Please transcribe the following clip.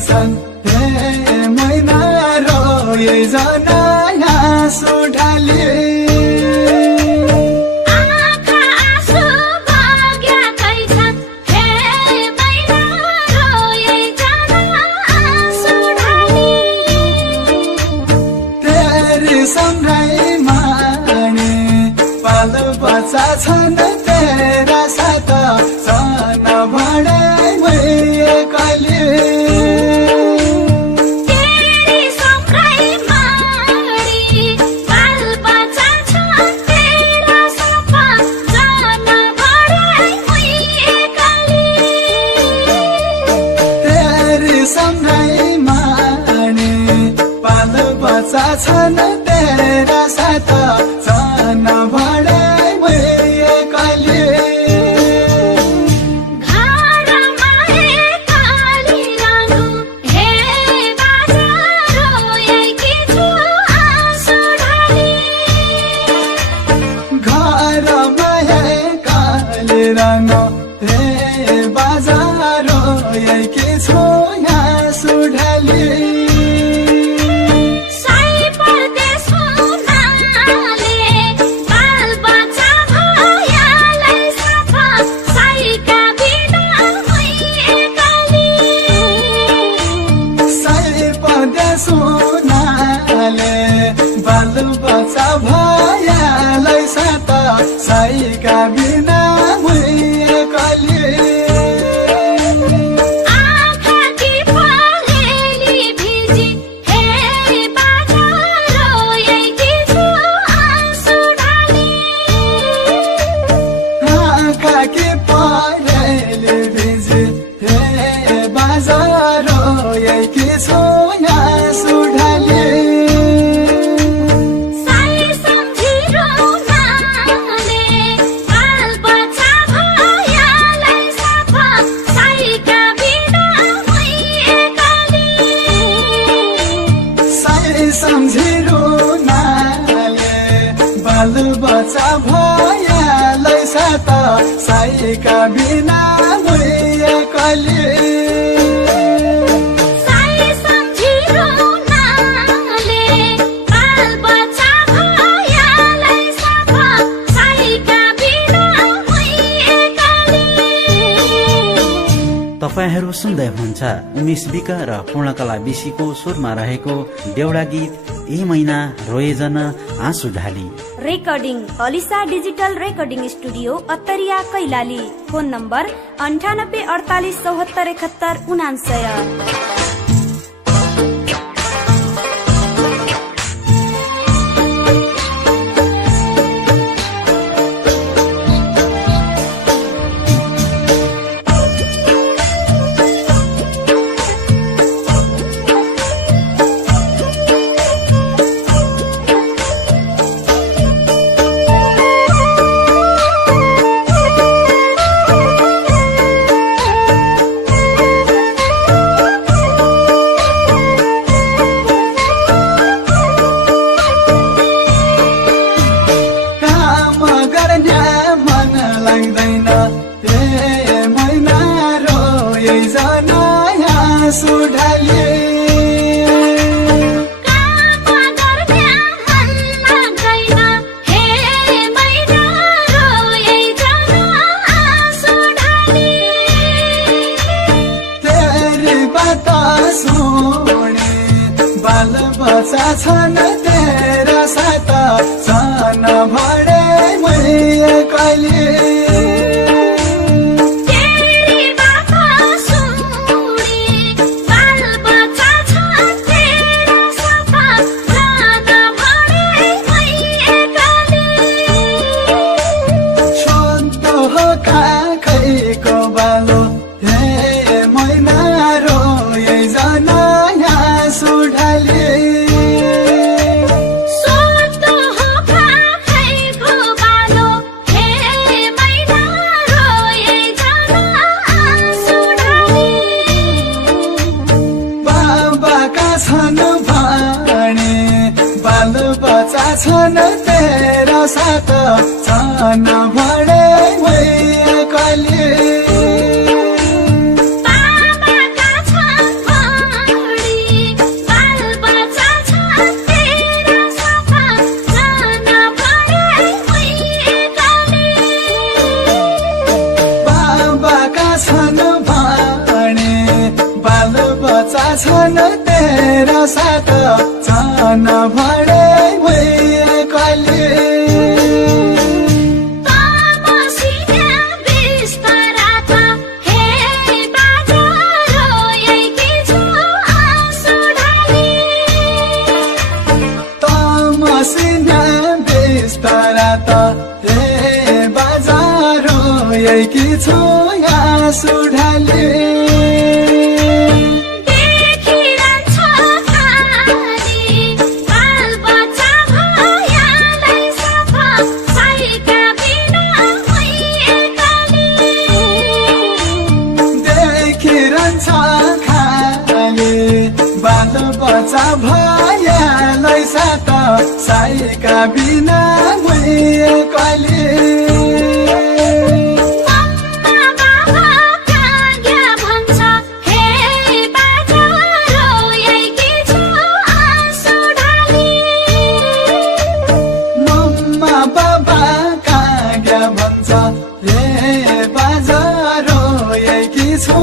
छन् हे मैना रोए जना आँसु ढाले बच्चा छन् तेरा साथ सन भडे मैले कहिले तेरी सम्राई माडी बाल बच्चा छन् तेरा साथ सन भडे मैले कहिले तेरी सम्राई माडी बाल बच्चा छन् तेरा साथ सन भडे साईका बिना मैले कहिले आँखा की पहेली भिजी हे बाजा रोएकी छु आँसु ढाली आँखा की पहेली भिजी हे बाजा रोएकी छु आँसु ढाली बच्चा भयालै साथ साईका बिना मैले कहिले साई सम्झिरहनाले बाल बच्चा भयालै साथ साईका बिना मैले कहिले। तपाईहरू सुन्दै हुनुहुन्छ उमेश विक र पूर्णकला बिसीको सुरमा रहेको देउडा गीत ए मैना रोएजन आँसु ढाली। Recording Alisa digital recording studio Attariya Kailali. Phone number 9848747199। छन् तेरा साथ सन भडे मैले कहिले छन् तेरा साथ सन भडे मैले कहिले बाबाका छन् छन् भने बाल बच्चा छन् तेरा साथ जान भरे कहिले कि छु आँसु ढाले देखिरहन्छ खाली बाल बच्चा भयालाई सफा साइका बिना देखिरहन्छ खाली बाल बच्चा भयालाई साता साइका बिना कहिले बाजा रोएकी छु